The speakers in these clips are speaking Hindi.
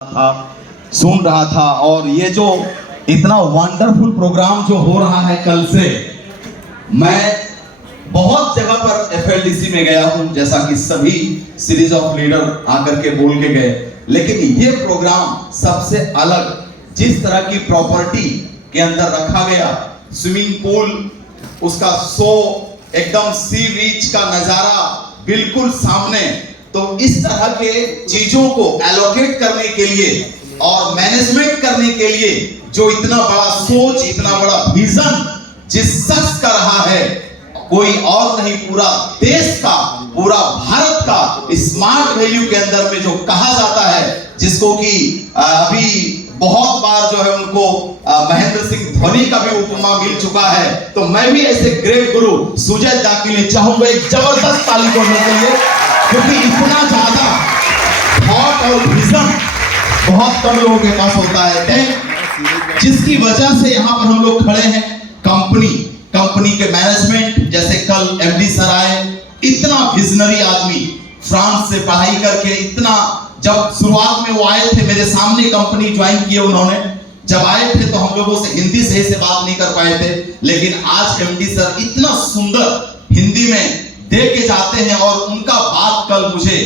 था, सुन रहा था। और ये जो इतना वंडरफुल प्रोग्राम जो हो रहा है कल से, मैं बहुत जगह पर एफएलडीसी में गया हूं, जैसा कि सभी सीरीज ऑफ लीडर आकर के बोल के गए, लेकिन ये प्रोग्राम सबसे अलग, जिस तरह की प्रॉपर्टी के अंदर रखा गया, स्विमिंग पूल, उसका शो, एकदम सी बीच का नजारा बिल्कुल सामने, तो इस तरह के चीजों को एलोकेट करने के लिए और मैनेजमेंट करने के लिए जो इतना बड़ा सोच, इतना बड़ा विजन जिस शख्स का रहा है, कोई और नहीं, पूरा देश का, पूरा भारत का स्मार्ट वैल्यू के अंदर में जो कहा जाता है, जिसको कि अभी बहुत बार जो है उनको महेंद्र सिंह धोनी का भी उपमा मिल चुका है। तो मैं भी ऐसे ग्रेट गुरु सुजय दा के लिए चाहूंगा एक जबरदस्त ताली बजाने के लिए, क्योंकि इतना ज्यादा थॉट और विजन बहुत कम लोगों के पास होता है, जिसकी वजह से यहाँ पर हम लोग खड़े हैं। कंपनी के मैनेजमेंट, जैसे कल एमडी सर आए, इतना विजनरी आदमी, फ्रांस से पढ़ाई करके, इतना, जब शुरुआत में वो आए थे मेरे सामने, कंपनी ज्वाइन किए उन्होंने, जब आए थे तो हम लोगों से हिंदी सही से बात नहीं कर पाए थे, लेकिन आज एमडी सर इतना सुंदर हिंदी में दे के जाते हैं। और उनका बात कल मुझे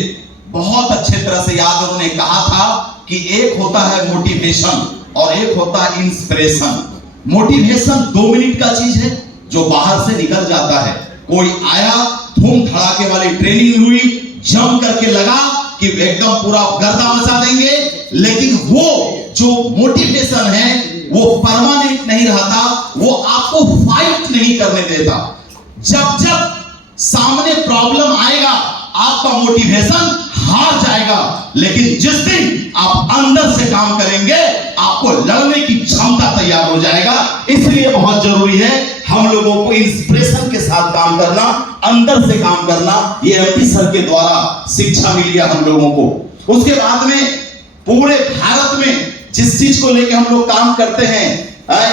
बहुत अच्छे तरह से याद है, उन्होंने कहा था कि एक होता है मोटिवेशन और एक होता है इंस्पिरेशन। मोटिवेशन 2 मिनट का चीज है जो बाहर से निकल जाता है, कोई आया, धूम धड़ाके वाली ट्रेनिंग हुई, जम करके लगा कि एकदम पूरा गर्दा मचा देंगे, लेकिन वो जो मोटिवेशन है वो परमानेंट नहीं रहता, वो आपको फाइट नहीं करने देता। जब सामने प्रॉब्लम आएगा आपका मोटिवेशन हार जाएगा, लेकिन जिस दिन आप अंदर से काम करेंगे आपको लड़ने की क्षमता तैयार हो जाएगा। इसलिए बहुत जरूरी है हम लोगों को इंस्पिरेशन के साथ काम करना, अंदर से काम करना। ये एमपी सर के द्वारा शिक्षा मिली है हम लोगों को। उसके बाद में पूरे भारत में जिस चीज को लेकर हम लोग काम करते हैं,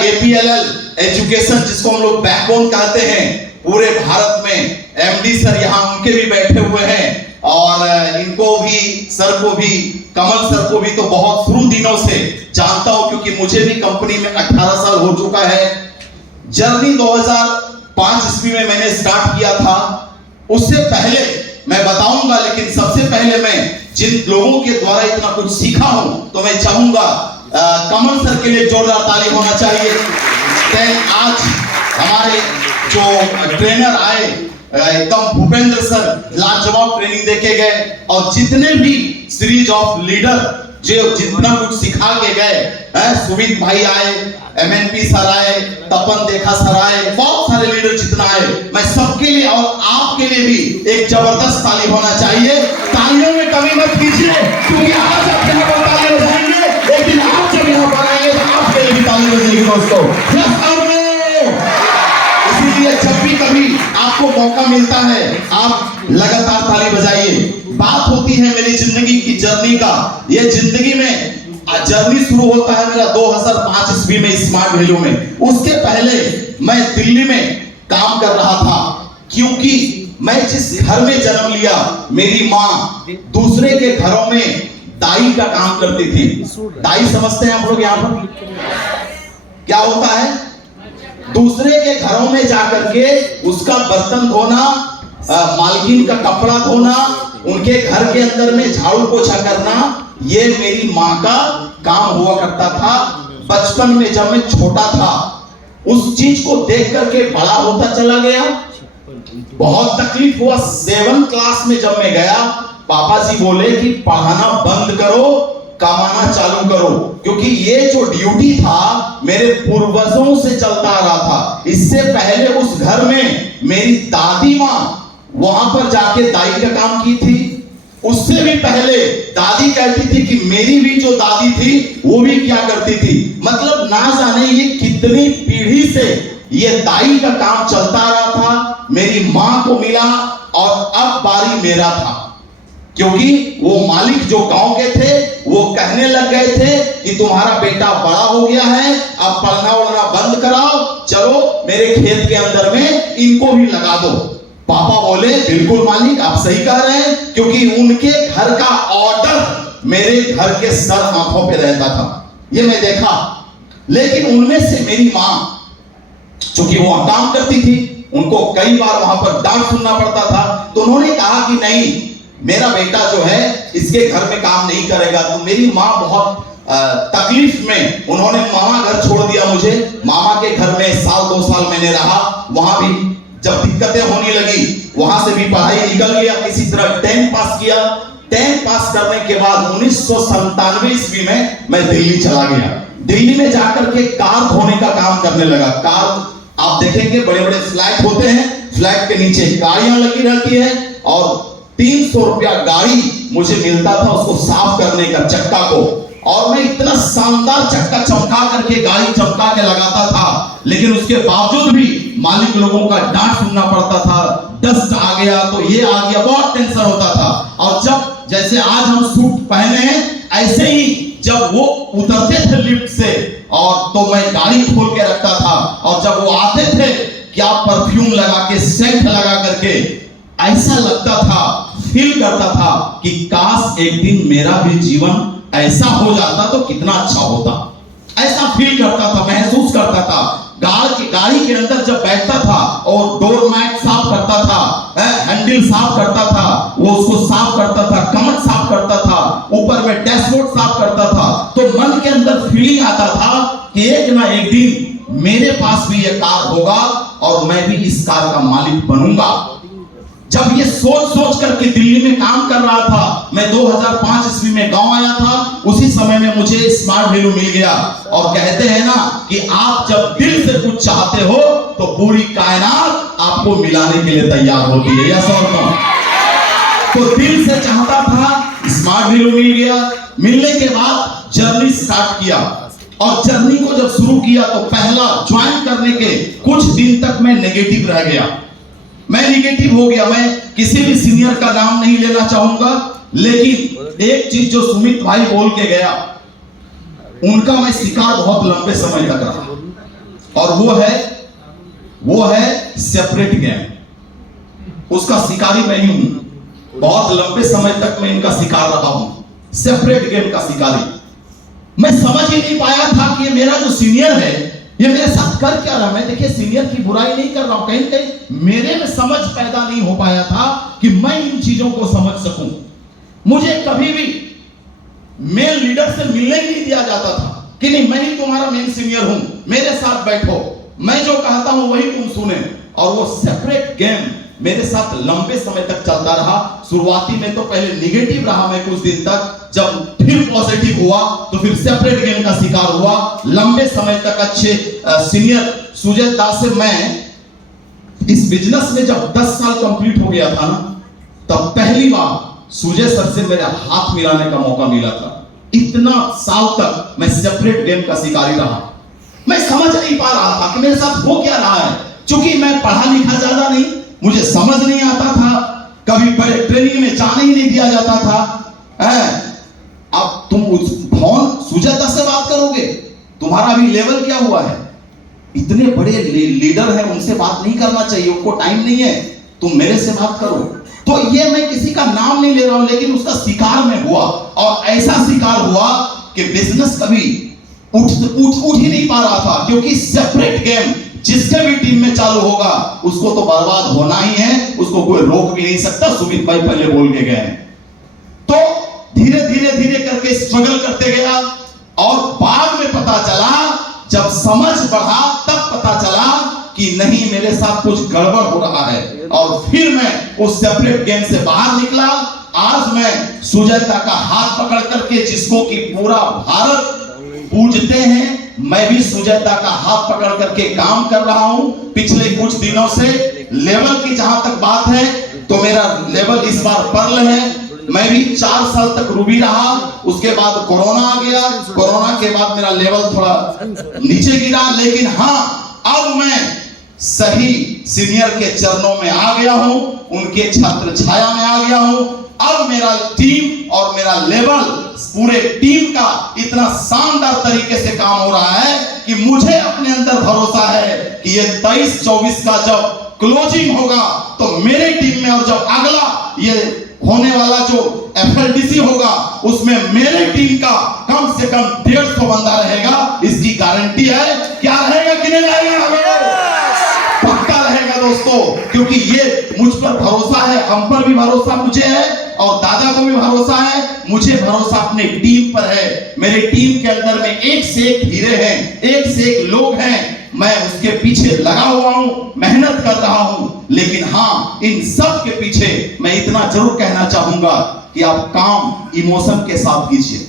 एपीएलएल एजुकेशन, जिसको हम लोग बैकबोन कहते हैं, पूरे भारत में एमडी सर यहाँ उनके भी बैठे हुए हैं, और इनको भी, सर को भी, कमल सर को भी तो बहुत शुरू दिनों से जानता हूं, क्योंकि मुझे भी कंपनी में 18 साल हो चुका है। जर्नी 2005 ईस्वी में मैंने स्टार्ट किया था। उससे पहले मैं बताऊंगा, लेकिन सबसे पहले मैं जिन लोगों के द्वारा इतना कुछ सीखा हूं, तो मैं चाहूंगा कमल सर के लिए जोरदार ताली होना चाहिए। आज हमारे जो ट्रेनर आए, एकदम भूपेंद्र सर लाजवाब ट्रेनिंग देके गए, और जितने भी सीरीज ऑफ लीडर जो जितना कुछ सिखा के गए, सुमित भाई आए, एमएनपी सर आए, तपन देखा सर आए, बहुत सारे लीडर जितना आए, मैं सबके लिए और आपके लिए भी एक जबरदस्त ताली होना चाहिए। तालियों में कमी मत कीजिए, क्योंकि आज आप यहाँ पर ताली बजाएंगे, एक दिन आप जब यहाँ पर आएंगे तो आपके लिए भी ताली बजेगी दोस्तों। इसीलिए जब भी कभी आपको मौका मिलता है आप लगातार ताली बजाइए। बात होती है मेरी जिंदगी की जर्नी का। ये जिंदगी में जर्नी शुरू होता है मेरा 2005 ईस्वी में स्मार्ट वैल्यू में। उसके पहले मैं दिल्ली में काम कर रहा था, क्योंकि मैं जिस घर में जन्म लिया, मेरी माँ दूसरे के घरों में दाई का काम करती थी। दाई समझते हैं आप लोग यहाँ पर क्या होता है? दूसरे के घरों में जाकर के उसका बर्तन धोना, मालकिन का कपड़ा धोना, उनके घर के अंदर में झाड़ू पोछा करना, ये मेरी माँ का काम हुआ करता था। बचपन में जब मैं छोटा था, उस चीज को देख करके बड़ा होता चला गया। बहुत तकलीफ हुआ। 7th क्लास में जब मैं गया, पापा जी बोले कि पढ़ाना बंद करो, कमाना चालू करो, क्योंकि ये जो ड्यूटी था मेरे पूर्वजों से चलता आ रहा था। इससे पहले उस घर में मेरी दादी माँ वहां पर जाके दाई का काम की थी। उससे भी पहले दादी कहती थी कि मेरी भी जो दादी थी वो भी क्या करती थी। मतलब ना जाने ये कितनी पीढ़ी से ये दाई का काम चलता आ रहा था। मेरी माँ को मिला और अब बारी मेरा था, क्योंकि वो मालिक जो गांव के थे वो कहने लग गए थे कि तुम्हारा बेटा बड़ा हो गया है, अब पढ़ना वढ़ना बंद कराओ, चलो मेरे खेत के अंदर में इनको भी लगा दो। पापा बोले बिल्कुल मालिक आप सही कह रहे हैं, क्योंकि उनके घर का ऑर्डर मेरे घर के सर आंखों पे रहता था, ये मैं देखा। लेकिन उनमें से मेरी मां, चूंकि वो काम करती थी, उनको कई बार वहां पर डांट सुनना पड़ता था, तो उन्होंने कहा कि नहीं, मेरा बेटा जो है इसके घर में काम नहीं करेगा। तो मेरी माँ बहुत तकलीफ में उन्होंने मामा घर छोड़ दिया मुझे। मामा के घर में 1-2 साल मैंने रहा। वहां भी जब दिक्कतें होने लगी, वहां से भी पढ़ाई निकल गया, किसी तरह 10 पास किया। 10 पास करने के बाद 1997 ईस्वी में मैं दिल्ली चला गया। दिल्ली में जाकर के कार धोने का काम करने लगा। कार आप देखेंगे बड़े बड़े फ्लैट होते हैं, फ्लैट के नीचे गाड़ियां लगी रहती है और 300 रुपया गाड़ी मुझे मिलता था उसको साफ करने का, चक्का को। और मैं इतना शानदार चक्का चमका करके, गाड़ी चमका के लगाता था, लेकिन उसके बावजूद भी मालिक लोगों का डांट सुनना पड़ता था। डस्ट आ गया तो ये आ गया, बहुत टेंशन होता था। और जब जैसे आज हम सूट पहने हैं, ऐसे ही जब वो उतरते थे लिफ्ट से, और तो मैं गाड़ी खोल के रखता था, और जब वो आते थे क्या परफ्यूम लगा के, सेंट लगा करके, ऐसा लगता था, फील करता था कि काश एक दिन मेरा भी जीवन ऐसा हो जाता तो कितना अच्छा होता। ऐसा फील करता था, महसूस करता था। गाड़ी के अंदर जब बैठता था और डोर मैट साफ करता था, हैंडल साफ करता था, वो उसको साफ करता था, कमर साफ करता था, ऊपर में डैशबोर्ड साफ करता था, तो मन के अंदर फीलिंग आता था कि एक ना एक दिन मेरे पास भी ये कार होगा और मैं भी इस कार का मालिक बनूंगा। जब ये सोच करके दिल्ली में काम कर रहा था, मैं 2005 ईस्वी में गांव आया था। उसी समय में मुझे स्मार्ट वैल्यू मिल गया। और कहते हैं ना कि आप जब दिल से कुछ चाहते हो तो पूरी कायनात आपको मिलाने के लिए तैयार होती है, यस और नो। तो दिल से चाहता था, स्मार्ट वैल्यू मिल गया। मिलने के बाद जर्नी स्टार्ट किया, और जर्नी को जब शुरू किया तो पहला ज्वाइन करने के कुछ दिन तक मैं नेगेटिव रह गया। मैं निगेटिव हो गया। मैं किसी भी सीनियर का नाम नहीं लेना चाहूंगा, लेकिन एक चीज जो सुमित भाई बोल के गया, उनका मैं शिकार बहुत लंबे समय तक रहा, और वो है सेपरेट गेम। उसका शिकारी मैं ही हूं। बहुत लंबे समय तक मैं इनका शिकार रहा हूं, सेपरेट गेम का शिकारी। मैं समझ ही नहीं पाया था कि ये मेरा जो सीनियर है ये मेरे साथ कर क्या रहा। मैं देखिए सीनियर की बुराई नहीं कर रहा हूं, कहीं कहीं मेरे में समझ पैदा नहीं हो पाया था कि मैं इन चीजों को समझ सकूं। मुझे कभी भी मेल लीडर से मिलने नहीं दिया जाता था कि नहीं, मैं ही तुम्हारा मेन सीनियर हूं, मेरे साथ बैठो, मैं जो कहता हूं वही तुम सुने। और वो सेपरेट गेम मेरे साथ लंबे समय तक चलता रहा। शुरुआती में तो पहले निगेटिव रहा मैं कुछ दिन तक, जब फिर पॉजिटिव हुआ तो फिर सेपरेट गेम का शिकार हुआ लंबे समय तक। अच्छे सीनियर सुजय दास से मैं इस बिजनेस में जब 10 साल कंप्लीट हो गया था ना, तब पहली बार सुजय सर से मेरे हाथ मिलाने का मौका मिला था। इतना साल तक मैं सेपरेट गेम का शिकारी रहा। मैं समझ नहीं पा रहा था कि मेरे साथ हो क्या रहा है, क्योंकि मैं पढ़ा लिखा ज्यादा नहीं, मुझे समझ नहीं आता था, कभी बड़े ट्रेनिंग में जाने ही नहीं दिया जाता था। अब तुम उस भवन सुजय दास से बात करोगे, तुम्हारा भी लेवल क्या हुआ है? इतने बड़े लीडर हैं, उनसे बात नहीं करना चाहिए, उनको टाइम नहीं है, तुम मेरे से बात करो। तो ये मैं किसी का नाम नहीं ले रहा हूं, लेकिन उसका शिकार में हुआ, और ऐसा शिकार हुआ कि बिजनेस कभी उठ ही नहीं पा रहा था, क्योंकि सेपरेट गेम जिसके भी टीम में चालू होगा उसको तो बर्बाद होना ही है, उसको कोई रोक भी नहीं सकता। सुमित भाई पहले बोल के गए। तो धीरे धीरे करके स्ट्रगल करते गया, और बाद में पता चला, जब समझ बढ़ा तब पता चला कि नहीं, मेरे साथ कुछ गड़बड़ हो रहा है। और फिर मैं उस सेपरेट गेम से बाहर निकला। आज मैं सुजयता का हाथ पकड़ करके, जिसको कि पूरा भारत पूजते हैं, मैं भी सुजयता का हाथ पकड़ करके काम कर रहा हूं पिछले कुछ दिनों से। लेवल की जहां तक बात है तो मेरा लेवल इस बार पर्ल है। मैं भी 4 साल तक रूबी रहा, उसके बाद कोरोना आ गया। कोरोना के बाद मेरा लेवल थोड़ा नीचे गिरा, लेकिन हाँ, अब मैं सही सीनियर के चरणों में आ गया हूं, उनके छत्र छाया में आ गया हूं। अब मेरा टीम और मेरा लेवल, पूरे टीम का इतना शानदार तरीके से काम हो रहा है कि मुझे अपने अंदर भरोसा है कि ये 23-24 का जब क्लोजिंग होगा तो मेरे टीम में, और जब अगला ये होने वाला जो FLDC होगा उसमें मेरे टीम का कम से कम 150 बंदा रहेगा, इसकी गारंटी है। क्या रहेगा कि नहीं रहेगा? पक्का रहेगा दोस्तों, क्योंकि ये मुझ पर भरोसा है, हम पर भी भरोसा मुझे है और दादा को भी भरोसा है। मुझे भरोसा अपने टीम पर है। मेरी टीम के अंदर में एक से एक हीरे हैं, एक से एक लोग हैं। मैं उसके पीछे लगा हुआ हूं, मेहनत कर रहा हूं। लेकिन हाँ, इन सब के पीछे मैं इतना जरूर कहना चाहूंगा कि आप काम इमोशन के साथ कीजिए।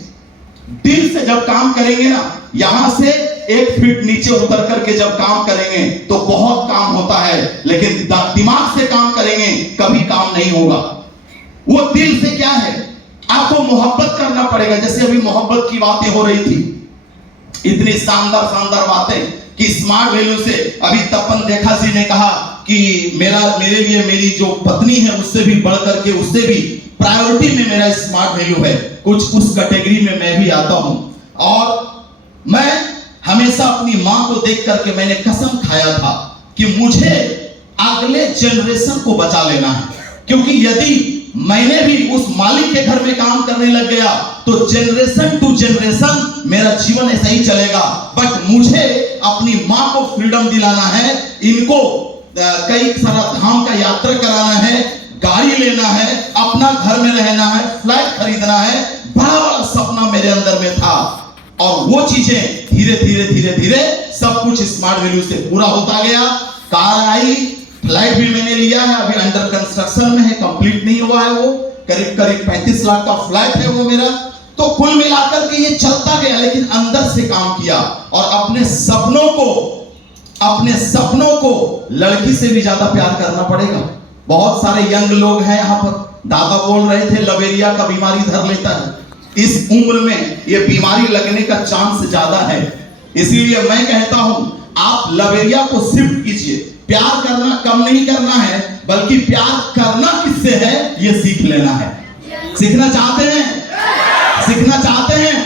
दिल से जब काम करेंगे ना, यहां से 1 फीट नीचे उतर करके जब काम करेंगे तो बहुत काम होता है, लेकिन दिमाग से काम करेंगे कभी काम नहीं होगा। वो दिल से क्या है, आपको मोहब्बत करना पड़ेगा। जैसे अभी मोहब्बत की बातें हो रही थी, इतनी शानदार शानदार बातें कि स्मार्ट वैल्यू से अभी तपन देखा जी ने कहा कि मेरे लिए मेरी जो पत्नी है उससे भी बढ़ करके, उससे भी प्रायोरिटी में मेरा स्मार्ट वैल्यू है। कुछ उस कैटेगरी में मैं भी आता हूं। और मैं हमेशा अपनी मां को देख करके मैंने कसम खाया था कि मुझे अगले जनरेशन को बचा लेना है, क्योंकि यदि मैंने भी उस मालिक के घर में काम करने लग गया तो जनरेशन टू जनरेशन मेरा जीवन ऐसा ही चलेगा। बट मुझे अपनी मां को फ्रीडम दिलाना है, इनको कई सारा धाम का यात्रा कराना है, गाड़ी लेना है, अपना घर में रहना है, फ्लैट खरीदना है। बड़ा बड़ा सपना मेरे अंदर में था और वो चीजें धीरे धीरे धीरे धीरे सब कुछ स्मार्ट वैल्यू से पूरा होता गया। कार आई, फ्लैट भी मैंने लिया है, अभी अंडर कंस्ट्रक्शन में है, कंप्लीट नहीं हुआ है। वो करीब करीब 35 लाख का फ्लैट है वो मेरा। तो कुल मिलाकर के ये चलता गया, लेकिन अंदर से काम किया और अपने सपनों को लड़की से भी ज्यादा प्यार करना पड़ेगा। बहुत सारे यंग लोग हैं यहाँ पर, दादा बोल रहे थे लवेरिया का बीमारी धर लेता है। इस उम्र में ये बीमारी लगने का चांस ज्यादा है, इसीलिए मैं कहता हूं आप लवेरिया को शिफ्ट कीजिए। प्यार करना कम नहीं करना है, बल्कि प्यार करना किससे है ये सीख लेना है। सीखना चाहते हैं? सीखना चाहते हैं?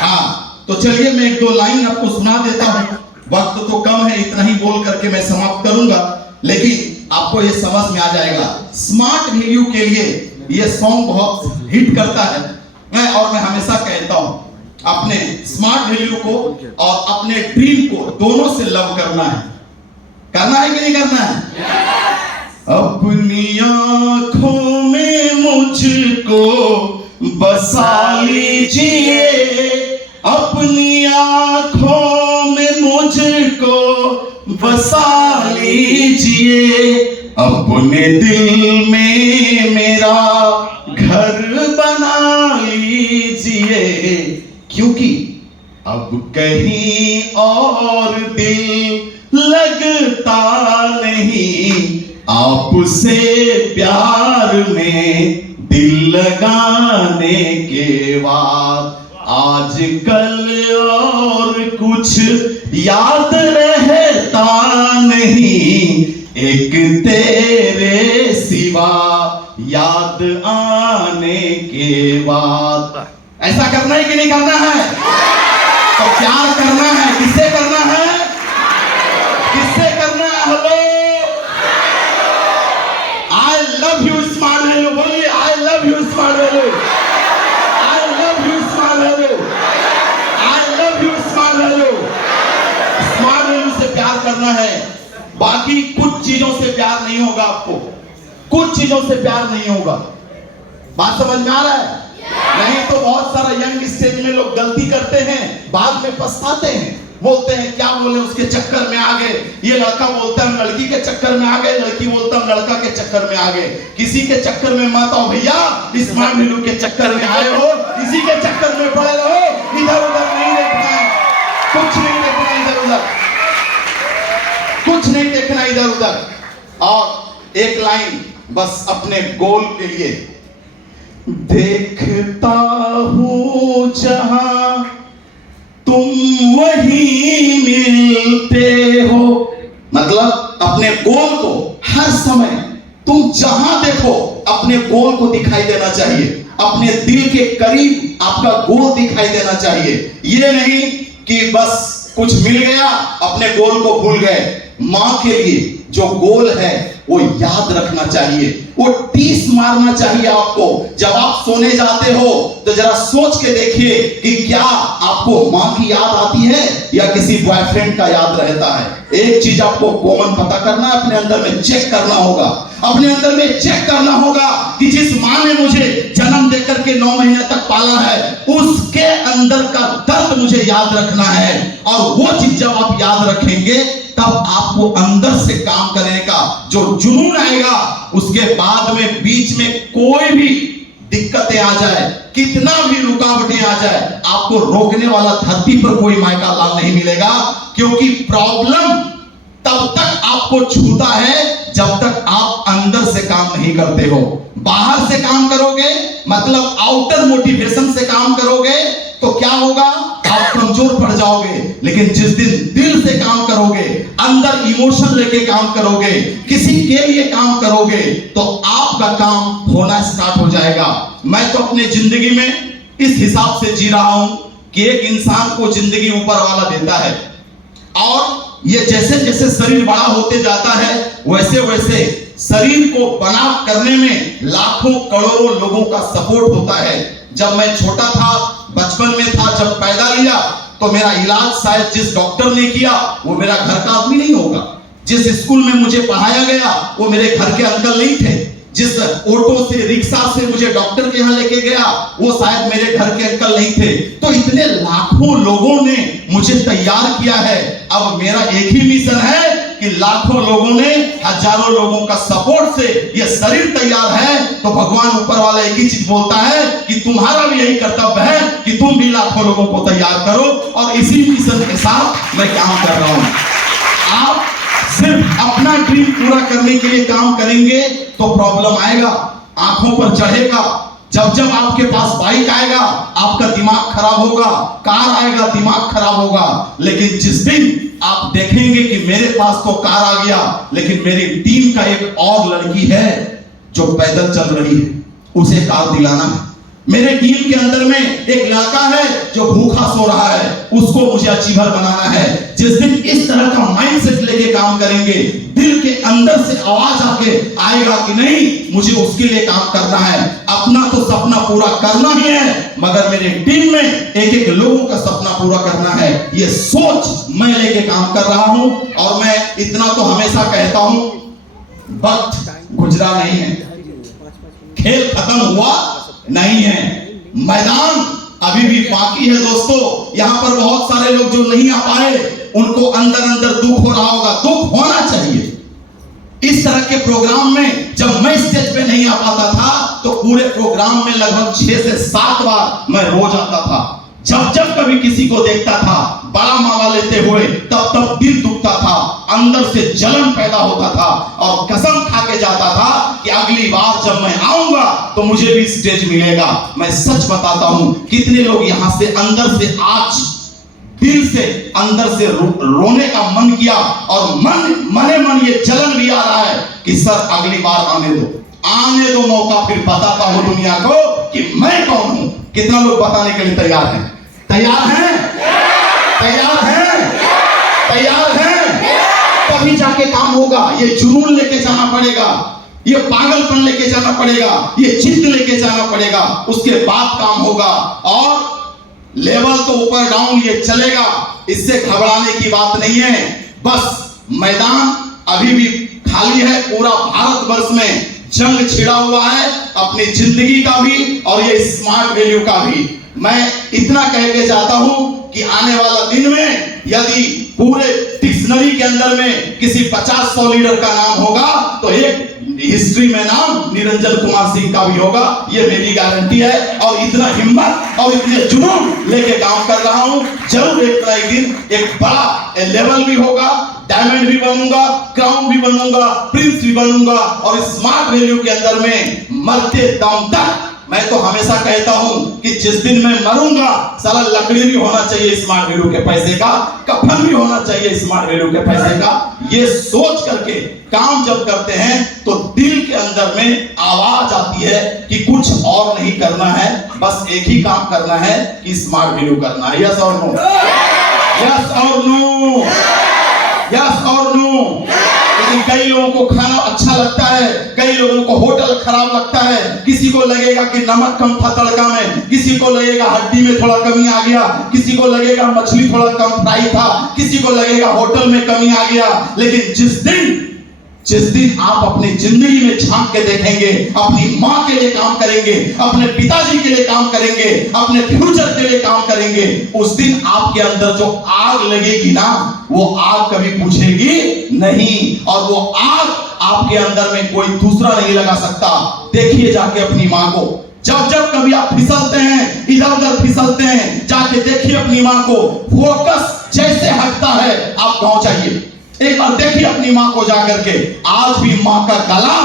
हाँ, तो चलिए मैं 1-2 लाइन आपको सुना देता हूं। वक्त तो कम है, इतना ही बोल करके मैं समाप्त करूंगा, लेकिन आपको ये समझ में आ जाएगा। स्मार्ट वैल्यू के लिए ये सॉन्ग बहुत हिट करता है। मैं हमेशा कहता हूं अपने स्मार्ट वैल्यू को और अपने ड्रीम को दोनों से लव करना है। करना है कि नहीं करना है? अपनी आंखों में मुझको बसा लीजिए, अपनी आंखों में मुझको बसा लीजिए, अपने दिल में मेरा घर बना लीजिए, क्योंकि अब कहीं और दिल लगता नहीं, आपसे प्यार में दिल लगाने के बाद आजकल और कुछ याद रहता नहीं, एक तेरे सिवा याद आने के बाद। ऐसा करना है कि नहीं करना है? तो प्यार करना है, किससे करना है? किससे करना है? Hello, I love you smart value. बोलिए I love you smart value, I love you smart value, I love you smart value. Smart value से प्यार करना है, बाकी कुछ चीजों से प्यार नहीं होगा। आपको कुछ चीजों से प्यार नहीं होगा। बात समझ में आ रहा है? नहीं तो बहुत सारा यंग स्टेज में लोग गलती करते हैं, बाद में पछताते हैं, बोलते हैं क्या बोले उसके चक्कर में आ गए। ये लड़का बोलता है हम लड़की के चक्कर में आ गए, लड़की बोलता हम लड़का के चक्कर में आ गए। किसी के चक्कर में मत आओ भैया, स्मार्ट वैल्यू के चक्कर में आए हो, किसी के चक्कर में पड़े रहो। इधर उधर नहीं देखना है, कुछ नहीं देखना इधर उधर, कुछ नहीं देखना इधर उधर। और एक लाइन बस अपने गोल के लिए, देखता हूं जहां तुम वहीं मिलते हो। मतलब अपने गोल को हर समय तुम जहां देखो अपने गोल को दिखाई देना चाहिए, अपने दिल के करीब आपका गोल दिखाई देना चाहिए। ये नहीं कि बस कुछ मिल गया अपने गोल को भूल गए। मां के लिए जो गोल है वो याद रखना चाहिए, वो टीस मारना चाहिए आपको। जब आप सोने जाते हो तो जरा सोच के देखिए कि क्या आपको माँ की याद आती है या किसी बॉयफ्रेंड का याद रहता है। एक चीज आपको कॉमन पता करना है, अपने अंदर में चेक करना होगा, अपने अंदर में चेक करना होगा कि जिस माँ ने मुझे जन्म देकर के 9 महीने तक पाला है, उसके अंदर का दर्द मुझे याद रखना है। और वो चीज जब आप याद रखेंगे तब आपको अंदर से काम करने का जो जुनून आएगा, उसके बाद में बीच में कोई भी दिक्कतें आ जाए, कितना भी रुकावटें आ जाए, आपको रोकने वाला धरती पर कोई मायका लाल नहीं मिलेगा। क्योंकि प्रॉब्लम तब तक आपको छूता है जब तक आप अंदर से काम नहीं करते हो। बाहर से काम करोगे, मतलब आउटर मोटिवेशन से काम करोगे, तो क्या होगा, आप कमजोर पड़ जाओगे। लेकिन जिस दिन दिल से काम करोगे, अंदर इमोशन लेके काम करोगे, किसी के लिए काम करोगे, तो आपका काम होना स्टार्ट हो जाएगा। मैं तो अपने जिंदगी में इस हिसाब से जी रहा हूं कि एक इंसान को जिंदगी ऊपर वाला देता है, और ये जैसे जैसे शरीर बड़ा होते जाता है वैसे वैसे शरीर को बना करने में लाखों करोड़ों लोगों का सपोर्ट होता है। जब मैं छोटा था, बचपन में था, जब पैदा लिया तो मेरा इलाज शायद जिस डॉक्टर ने किया वो मेरा घर का आदमी नहीं होगा। जिस स्कूल में मुझे पढ़ाया गया वो मेरे घर के अंकल नहीं थे। जिस ऑटो से, रिक्शा से मुझे डॉक्टर के यहाँ लेके गया वो शायद मेरे घर के अंकल नहीं थे। तो इतने लाखों लोगों ने मुझे तैयार किया है। अब मेरा एक ही मिशन है कि लाखों लोगों ने, हजारों लोगों का सपोर्ट से ये शरीर तैयार है। तो भगवान ऊपर वाला एक ही चीज बोलता है कि तुम्हारा भी यही कर्तव्य है कि तुम भी लाखों लोगों को तैयार करो। और इसी मिशन के साथ मैं काम कर रहा हूं। आप सिर्फ अपना ड्रीम पूरा करने के लिए काम करेंगे तो प्रॉब्लम आएगा, आंखों पर चढ़ेगा। जब जब आपके पास बाइक आएगा आपका दिमाग खराब होगा, कार आएगा दिमाग खराब होगा। लेकिन जिस दिन आप देखेंगे कि मेरे पास तो कार आ गया, लेकिन मेरी टीम का एक और लड़की है जो पैदल चल रही है, उसे कार दिलाना है। मेरे टीम के अंदर में एक लड़का है जो भूखा सो रहा है, उसको मुझे अचीवर बनाना है। जिस दिन इस तरह का माइंडसेट लेके काम करेंगे, दिल के अंदर से आवाज आके आएगा कि नहीं मुझे उसके लिए काम करना है। अपना तो सपना पूरा करना ही है, मगर मेरे टीम में एक एक लोगों का सपना पूरा करना है। ये सोच मैं लेके काम कर रहा हूं। और मैं इतना तो हमेशा कहता हूं, वक्त गुजरा नहीं है, खेल खत्म हुआ नहीं है, मैदान अभी भी बाकी है। दोस्तों, यहाँ पर बहुत सारे लोग जो नहीं आ पाए, उनको अंदर अंदर दुख हो रहा होगा। दुख होना चाहिए। इस तरह के प्रोग्राम में जब मैं स्टेज पे नहीं आ पाता था तो पूरे प्रोग्राम में लगभग 6 से 7 बार मैं रोज आता था। जब जब कभी किसी को देखता था बड़ा मावा लेते हुए, तब तब दिल दुखता था, अंदर से जलन पैदा होता था और कसम खा के जाता था कि अगली बार जब मैं आऊंगा तो मुझे भी स्टेज मिलेगा। मैं सच बताता हूं, कितने लोग यहां से अंदर से आज दिल से अंदर से रोने का मन किया और मने मन ये जलन भी आ रहा है कि सर अगली बार आने दो मौका, फिर बताता हूं दुनिया को कि मैं कौन हूं। कितना लोग बताने के लिए तैयार हैं? तैयार हैं? तैयार हैं? तैयार हैं? तभी जाके काम होगा। ये जुनून लेके जाना पड़ेगा, ये पागलपन लेके जाना पड़ेगा, ये जिद लेके जाना पड़ेगा, उसके बाद काम होगा। और लेवल तो ऊपर डाउन ये चलेगा, इससे घबराने की बात नहीं है। बस मैदान अभी भी खाली है। पूरा भारतवर्ष में जंग छिड़ा हुआ है, अपनी जिंदगी का भी और ये स्मार्ट वैल्यू का भी। मैं इतना कह के जाता हूं कि आने वाला दिन में यदि पूरे डिक्शनरी के अंदर में किसी 50-100 लीडर का नाम होगा तो एक हिस्ट्री में नाम निरंजन कुमार सिंह का भी होगा। ये मेरी गारंटी है। और इतना हिम्मत और इतने जुनून लेके काम कर रहा हूं। जरूर एक दिन एक बड़ा लेवल भी होगा, डायमंड भी बनूंगा, क्राउन भी बनूंगा, प्रिंस भी बनूंगा। और स्मार्ट वैल्यू के अंदर में मरते दम तक मैं तो हमेशा कहता हूं कि जिस दिन मैं मरूंगा, साला लकड़ी भी होना चाहिए स्मार्ट वैल्यू के पैसे का, कफन भी होना चाहिए स्मार्ट वैल्यू के पैसे का। ये सोच करके काम जब करते हैं तो दिल के अंदर में आवाज आती है कि कुछ और नहीं करना है, बस एक ही काम करना है कि स्मार्ट वैल्यू करना है। यस और नो? यस और नो? यस और नो? लेकिन कई लोगों को खाना अच्छा लगता है, कई लोगों को होटल खराब लगता है। किसी को लगेगा कि नमक कम था तड़का में, किसी को लगेगा हड्डी में थोड़ा कमी आ गया, किसी को लगेगा मछली थोड़ा कम फ्राई था, किसी को लगेगा होटल में कमी आ गया। लेकिन जिस दिन आप अपनी जिंदगी में झांक के देखेंगे, अपनी माँ के लिए काम करेंगे, अपने पिताजी के लिए काम करेंगे, अपने फ्यूचर के लिए काम करेंगे, उस दिन आपके अंदर जो आग लगेगी ना, वो आग कभी बुझेगी नहीं, और वो आग आपके अंदर में कोई दूसरा नहीं लगा सकता। देखिए जाके अपनी माँ को, जब कभी आप फिसलते हैं, इधर उधर फिसलते हैं, जाके देखिए अपनी माँ को। फोकस जैसे हटता है, आप गाँव जाइए, एक बार देखिए अपनी माँ को जाकर के। आज भी माँ का गला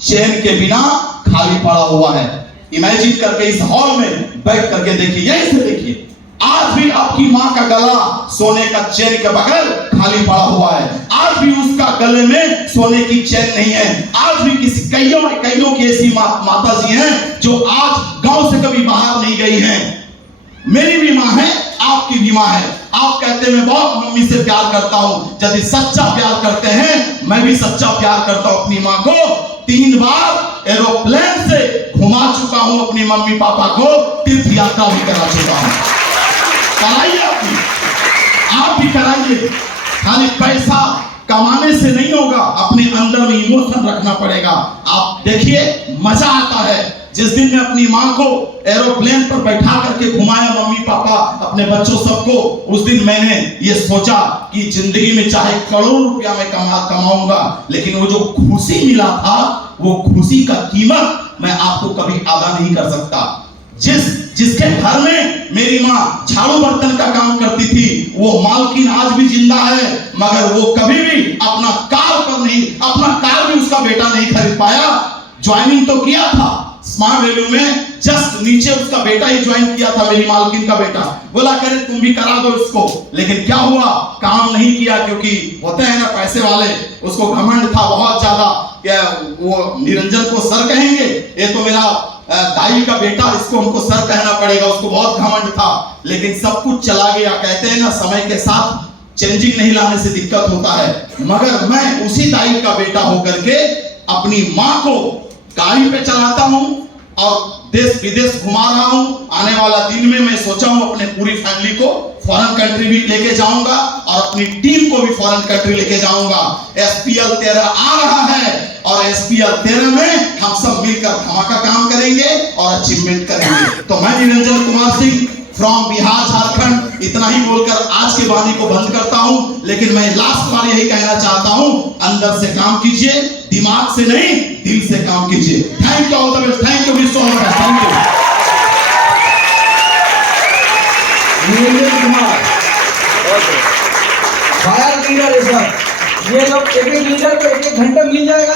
चैन के बिना खाली पड़ा हुआ है। इमेजिन करके इस हॉल में बैठ करके देखिए, यहीं से देखिए, आज भी आपकी माँ का गला सोने का चैन के बगैर खाली पड़ा हुआ है। आज भी उसका गले में सोने की चैन नहीं है। आज भी कईयों की ऐसी माता जी हैं जो आज गांव से कभी बाहर नहीं गई हैं। मेरी भी माँ है, आपकी भी माँ है। आप कहते हैं मैं बहुत मम्मी से प्यार करता हूं। यदि सच्चा प्यार करते हैं, मैं भी सच्चा प्यार करता हूं अपनी माँ को। 3 बार एरोप्लेन से घुमा चुका हूं अपनी मम्मी पापा को, तीर्थ यात्रा भी करा चुका हूं। कराइए आप भी कराइए। खाली पैसा कमाने से नहीं होगा, अपने अंदर में इमोशन रखना पड़ेगा। आप देखिए मजा आता है। जिस दिन मैं अपनी माँ को एरोप्लेन पर बैठा करके घुमाया, मम्मी पापा अपने बच्चों सबको, उस दिन मैंने ये सोचा कि जिंदगी में चाहे करोड़ रुपया मैं कमाऊंगा, लेकिन वो जो खुशी मिला था, वो खुशी का कीमत मैं आपको कभी अदा नहीं कर सकता। जिसके घर में मेरी माँ झाड़ू बर्तन का काम करती थी, वो मालकिन आज भी जिंदा है, मगर वो कभी भी अपना कार भी उसका बेटा नहीं खरीद पाया। ज्वाइनिंग तो किया था स्मार्ट वैल्यू में, जस्ट नीचे उसका बेटा ही ज्वाइन किया था, मेरी मालकिन का बेटा। बोला करे तुम भी करा दो इसको, लेकिन क्या हुआ, काम नहीं किया, क्योंकि होते हैं ना पैसे वाले, उसको घमंड था बहुत ज्यादा। क्या वो निरंजन को सर कहेंगे, ये तो मेरा दाई का बेटा, इसको हमको सर कहना पड़ेगा, उसको बहुत घमंड था। लेकिन सब कुछ चला गया। कहते हैं ना समय के साथ चेंजिंग नहीं लाने से दिक्कत होता है। मगर मैं उसी दाई का बेटा होकर के अपनी माँ को गाड़ी पे चलाता हूँ और देश विदेश घुमा रहा हूँ। आने वाला दिन में मैं सोचा हूँ अपने पूरी फैमिली को फॉरेन कंट्री भी लेके जाऊंगा और अपनी टीम को भी फॉरेन कंट्री लेके जाऊंगा। SPL 13 आ रहा है और SPL 13 में हम सब मिलकर धमाका काम करेंगे और अचीवमेंट करेंगे। तो मैं निरंजन कुमार सिंह फ्रॉम बिहार झारखंड इतना ही बोलकर आज की वाणी को बंद करता हूं। लेकिन मैं लास्ट बार यही कहना चाहता हूं, अंदर से काम कीजिए, दिमाग से नहीं दिल से काम कीजिए। Thank you all the best, thank you so much, thank you. Niranjan Kumar fire leader है सर। ये लोग एक लीडर को 1 घंटा मिल जाएगा।